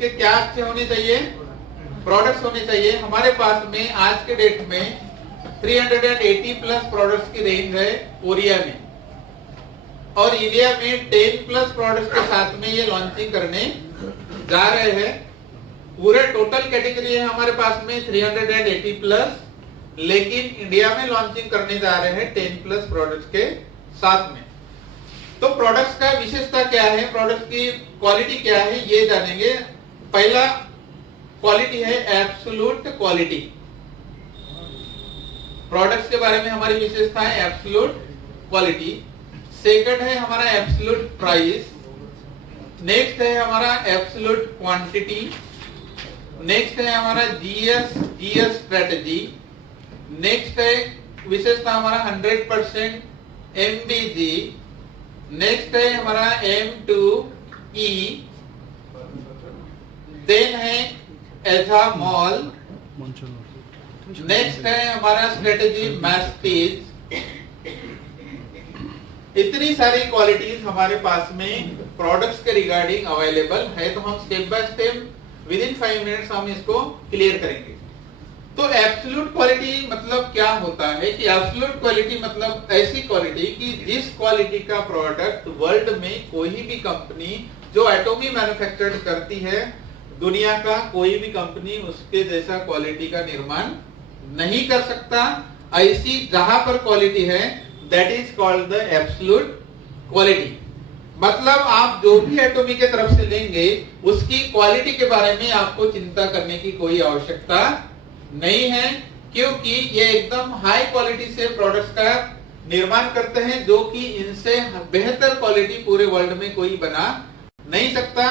के क्या अच्छे होने चाहिए, प्रोडक्ट्स होने चाहिए। हमारे पास में आज के डेट में 380 प्लस प्रोडक्ट्स की रेंज है कोरिया में, और इंडिया में 10 प्लस प्रोडक्ट्स के साथ में ये लॉन्चिंग करने जा रहे हैं। पूरे टोटल कैटेगरी है हमारे पास में 380 प्लस, लेकिन इंडिया में लॉन्चिंग करने जा रहे हैं 10 प्लस प्रोडक्ट्स के साथ में। तो प्रोडक्ट्स का विशेषता क्या है, प्रोडक्ट्स की क्वालिटी क्या है, ये जानेंगे। पहला क्वालिटी है एब्सोल्यूट क्वालिटी। प्रोडक्ट्स के बारे में हमारी विशेषता है एब्सोल्यूट क्वालिटी। सेकंड है हमारा एब्सोल्यूट प्राइस। नेक्स्ट है हमारा एब्सोल्यूट क्वांटिटी। नेक्स्ट है हमारा जीएस स्ट्रेटजी। नेक्स्ट है विशेषता हमारा 100% एमबीजी। नेक्स्ट है हमारा M2E। देन है एथामॉल। नेक्स्ट है हमारा स्ट्रेटेजी मैस्टीज। इतनी सारी क्वालिटीज हमारे पास में प्रोडक्ट्स के रिगार्डिंग अवेलेबल है, तो हम step by step with in 5 minutes हम इसको क्लियर करेंगे। तो एब्सोल्यूट क्वालिटी मतलब क्या होता है कि एब्सोल्यूट क्वालिटी मतलब ऐसी क्वालिटी कि जिस क्वालिटी का प्रोडक्ट वर्ल्ड में कोई भी कंपनी जो एटॉमी मैन्युफैक्चर करती है, दुनिया का कोई भी कंपनी उसके जैसा क्वालिटी का निर्माण नहीं कर सकता। ऐसी जहां पर क्वालिटी है that is called the absolute quality. मतलब आप जो भी एटॉमी के तरफ से लेंगे उसकी क्वालिटी के बारे में आपको चिंता करने की कोई आवश्यकता नहीं है, क्योंकि ये एकदम हाई क्वालिटी से प्रोडक्ट्स का निर्माण करते हैं, जो कि इनसे बेहतर क्वालिटी पूरे वर्ल्ड में कोई बना नहीं सकता।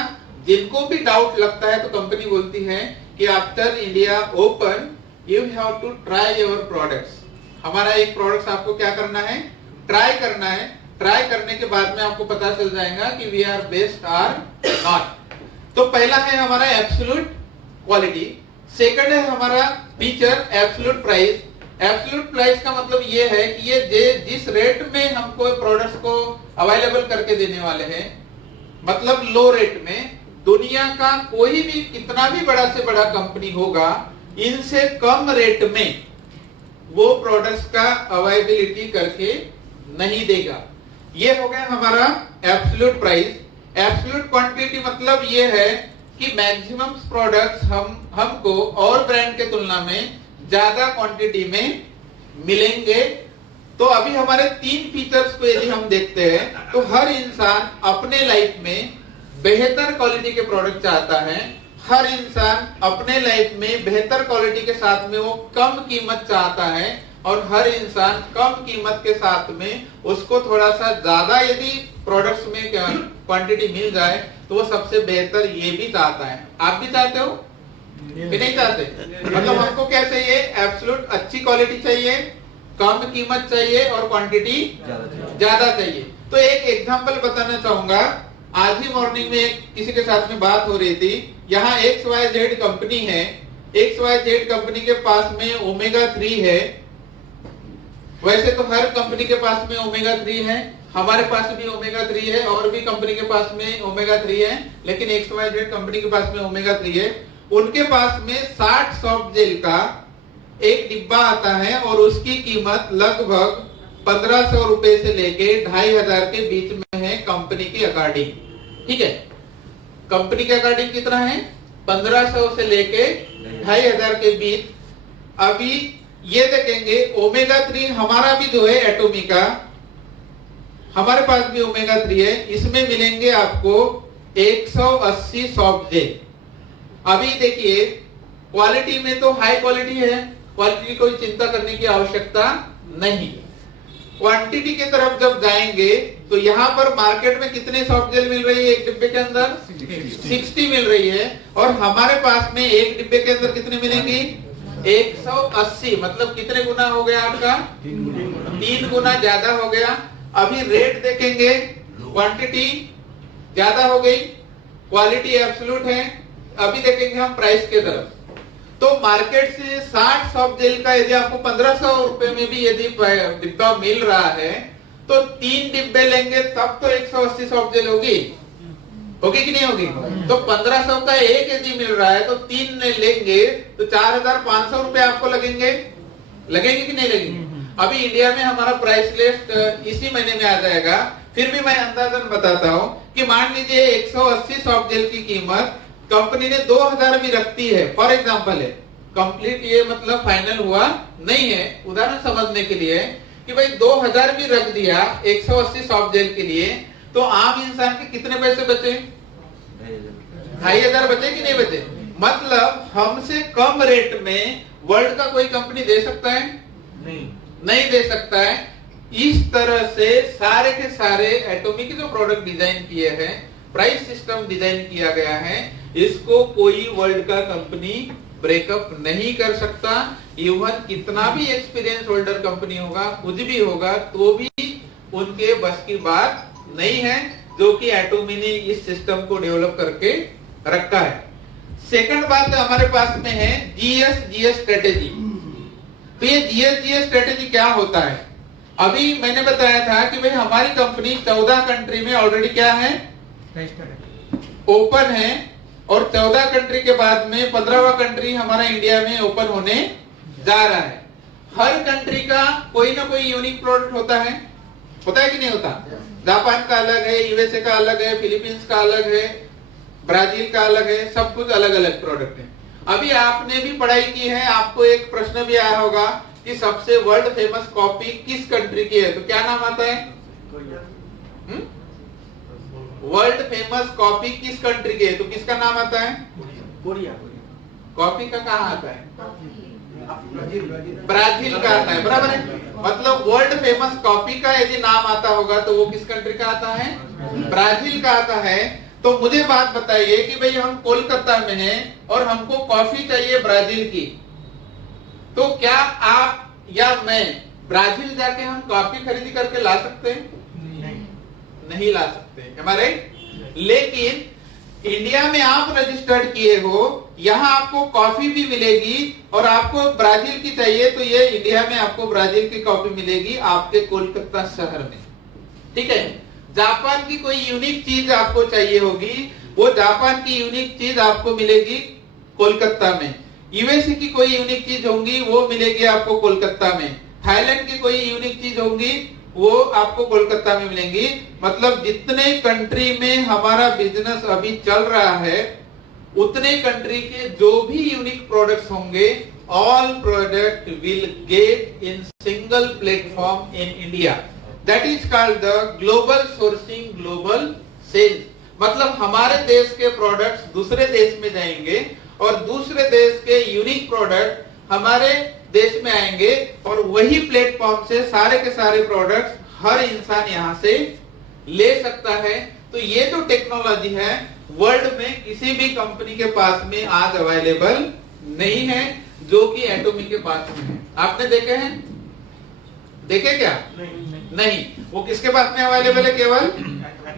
जिनको भी डाउट लगता है तो कंपनी बोलती है कि after India open you have to try your products. हमारा एक प्रोडक्ट्स आपको क्या करना है, ट्राई करना है। ट्राई करने के बाद में आपको पता चल जाएगा कि we are best are not. तो पहला है हमारा एब्सोल्यूट क्वालिटी। सेकंड है हमारा feature absolute price. Absolute price का मतलब ये है कि ये जिस रेट में हमको प्रोडक्ट्स को अवेलेबल करके देने वाले हैं, मतलब लो रेट में, दुनिया का कोई भी कितना भी बड़ा से बड़ा कंपनी होगा, इनसे कम रेट में वो प्रोडक्ट्स का अवेलेबिलिटी करके नहीं देगा। ये हो गया हमारा एब्सोल्यूट प्राइस। एब्सोल्यूट क्वांटिटी मतलब ये है कि मैक्सिमम प्रोडक्ट्स हमको और ब्रांड के तुलना में ज्यादा क्वांटिटी में मिलेंगे। तो अभी हमारे 3 फीचर्स को यदि हम देखते हैं तो हर इंसान अपने लाइफ में बेहतर क्वालिटी के प्रोडक्ट चाहता है। हर इंसान अपने लाइफ में बेहतर क्वालिटी के साथ में वो कम कीमत चाहता है, और हर इंसान कम कीमत के साथ में उसको थोड़ा सा ज्यादा यदि प्रोडक्ट्स में क्वांटिटी मिल जाए तो वो सबसे बेहतर ये भी चाहता है। आप भी चाहते हो कि नहीं चाहते? मतलब हमको क्या चाहिए, एब्सोल्यूट अच्छी क्वालिटी चाहिए, कम कीमत चाहिए और क्वांटिटी ज्यादा चाहिए। तो एक एग्जांपल बताना चाहूंगा। आज ही मॉर्निंग में किसी के साथ में बात हो रही थी। यहाँ XYZ कंपनी है। XYZ कंपनी के पास में ओमेगा 3 है। वैसे तो हर कंपनी के पास में ओमेगा 3 है, हमारे पास भी ओमेगा 3 है, और भी कंपनी के पास में ओमेगा 3 है, लेकिन XYZ कंपनी के पास में ओमेगा 3 है। उनके पास में 60 सॉफ्ट जेल का एक डिब्बा आता है, और उसकी कीमत लगभग 1500 रुपए से लेके 2500 के बीच में है कंपनी के अकॉर्डिंग। ठीक है, कंपनी के अकॉर्डिंग कितना है, 1500 से लेके 2500 के बीच। अभी ये देखेंगे ओमेगा 3 हमारा भी जो है एटॉमी का, हमारे पास भी ओमेगा 3 है, इसमें मिलेंगे आपको 180 सॉफ्ट जेल। अभी देखिए क्वालिटी में तो हाई क्वालिटी है, क्वालिटी की कोई चिंता करने की आवश्यकता नहीं। क्वांटिटी की तरफ जब जाएंगे तो यहाँ पर मार्केट में कितने सॉफ्ट जेल मिल रही है एक डिब्बे के अंदर, 60 मिल रही है, और हमारे पास में एक डिब्बे के अंदर कितने मिलेंगी, 180। मतलब कितने गुना हो गया आपका, 3 गुना ज्यादा हो गया। अभी रेट देखेंगे, क्वांटिटी ज्यादा हो गई, क्वालिटी एब्सोल्यूट है। अभी देखेंगे हम प्राइस के तरफ, तो मार्केट से 60 सॉफ्ट जेल का यदि आपको 1500 रुपए में भी यदि डिब्बा मिल रहा है, तो 3 डिब्बे लेंगे तब तो 180 सॉफ्ट जेल होगी कि नहीं होगी? तो 1500 का एक यदि मिल रहा है तो 3 लेंगे तो 4500 रुपए आपको लगेंगे कि नहीं लगेंगे? अभी इंडिया में हमारा प्राइस लिस्ट इसी महीने में आ जाएगा। फिर भी मैं अंदाजन बताता हूं कि मान लीजिए 180 सॉफ्ट जेल की कीमत कंपनी ने 2000 भी रखती है, फॉर एग्जांपल है, कंप्लीट ये मतलब फाइनल हुआ नहीं है, उदाहरण समझने के लिए कि भाई 2000 भी रख दिया 180 सॉफ्ट जेल के लिए, तो आम इंसान के कितने पैसे बचे? 2500 बचे कि नहीं बचे? मतलब हमसे कम रेट में वर्ल्ड का कोई कंपनी दे सकता है? नहीं दे सकता है। इस तरह से सारे के सारे एटॉमिक जो प्रोडक्ट डिजाइन किए हैं, प्राइस सिस्टम डिजाइन किया गया है, इसको कोई वर्ल्ड का कंपनी ब्रेकअप नहीं कर सकता। इवन कितना भी एक्सपीरियंस होल्डर कंपनी होगा, कुछ भी होगा, तो भी उनके बस की बात नहीं है, जो कि एटॉमी ने इस सिस्टम को डेवलप करके रखा है। सेकंड बात हमारे पास में है जीएस स्ट्रेटेजी। तो ये जीएस स्ट्रेटेजी क्या होता है? अभी मैंने बताया था कि भाई हमारी कंपनी 14 कंट्री में ऑलरेडी क्या है, ओपन है, और 14 कंट्री के बाद में 15वां कंट्री हमारा इंडिया में ओपन होने जा रहा है। हर कंट्री का कोई ना कोई यूनिक प्रोडक्ट होता है कि नहीं होता? जापान का अलग है, यूएसए का अलग है, फिलीपींस का अलग है, ब्राजील का अलग है, सब कुछ अलग अलग प्रोडक्ट है। अभी आपने भी पढ़ाई की है, आपको एक प्रश्न भी आया होगा कि सबसे वर्ल्ड फेमस कॉफी किस कंट्री की है, तो क्या नाम आता है? वर्ल्ड फेमस कॉफी किस कंट्री की है, तो किसका नाम आता है? कोरिया। कॉफी का कहाँ आता है? ब्राजील का आता है, बराबर है। मतलब वर्ल्ड फेमस कॉफी का यदि नाम आता होगा तो वो किस कंट्री का आता है? ब्राजील का आता है। तो मुझे बात बताइए कि भाई हम कोलकाता में हैं और हमको कॉफी चाहिए ब्राजील की, तो क्या आप या मैं ब्राजील जाके हम कॉफी खरीदी करके ला सकते हैं? नहीं ला सकते, हमारे। लेकिन इंडिया में आप रजिस्टर्ड किए हो, यहाँ आपको कॉफी भी मिलेगी, और आपको ब्राजील की चाहिए तो ये इंडिया में आपको ब्राजील की कॉफी मिलेगी आपके कोलकाता शहर में, ठीक है। जापान की कोई यूनिक चीज आपको चाहिए होगी, वो जापान की यूनिक चीज आपको मिलेगी कोलकाता में। यूएसए की कोई यूनिक चीज होगी वो मिलेगी आपको कोलकाता में। थाईलैंड की कोई यूनिक चीज होगी वो आपको कोलकाता में मिलेंगी। मतलब जितने कंट्री में हमारा बिजनेस अभी चल रहा है, उतने कंट्री के जो भी यूनिक प्रोडक्ट्स होंगे, all product will get in single platform in India. That is called the global sourcing, global sales. मतलब हमारे देश के प्रोडक्ट्स दूसरे देश में जाएंगे और दूसरे देश के यूनिक प्रोडक्ट हमारे देश में आएंगे, और वही प्लेटफॉर्म से सारे के सारे प्रोडक्ट्स हर इंसान यहां से ले सकता है। तो ये जो टेक्नोलॉजी है वर्ल्ड में किसी भी कंपनी के पास में आज अवेलेबल नहीं है, जो कि एटॉमी के पास में है। आपने देखे हैं? देखे क्या? नहीं। वो किसके पास में अवेलेबल है? केवल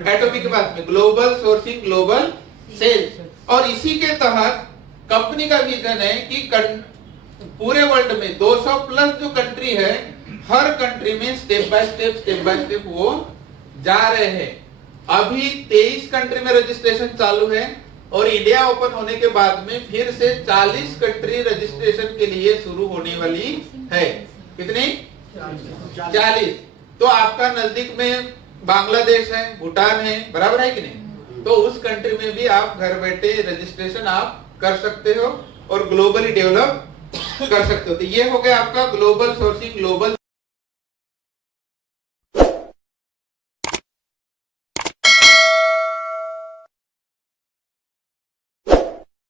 एटॉमी के पास में। Global sourcing, global sales. और इसी के तहत कंपनी का विजन है कि पूरे वर्ल्ड में 200 प्लस जो कंट्री है, हर कंट्री में स्टेप बाय स्टेप वो जा रहे हैं। अभी 23 कंट्री में रजिस्ट्रेशन चालू है, और इंडिया ओपन होने के बाद में फिर से 40 कंट्री रजिस्ट्रेशन के लिए शुरू होने वाली है। कितनी? 40। तो आपका नजदीक में बांग्लादेश है, भूटान है, बराबर है कि नहीं? तो उस कंट्री में भी आप घर बैठे रजिस्ट्रेशन आप कर सकते हो और ग्लोबली डेवलप कर सकते हो। तो ये हो गया आपका ग्लोबल सोर्सिंग, ग्लोबल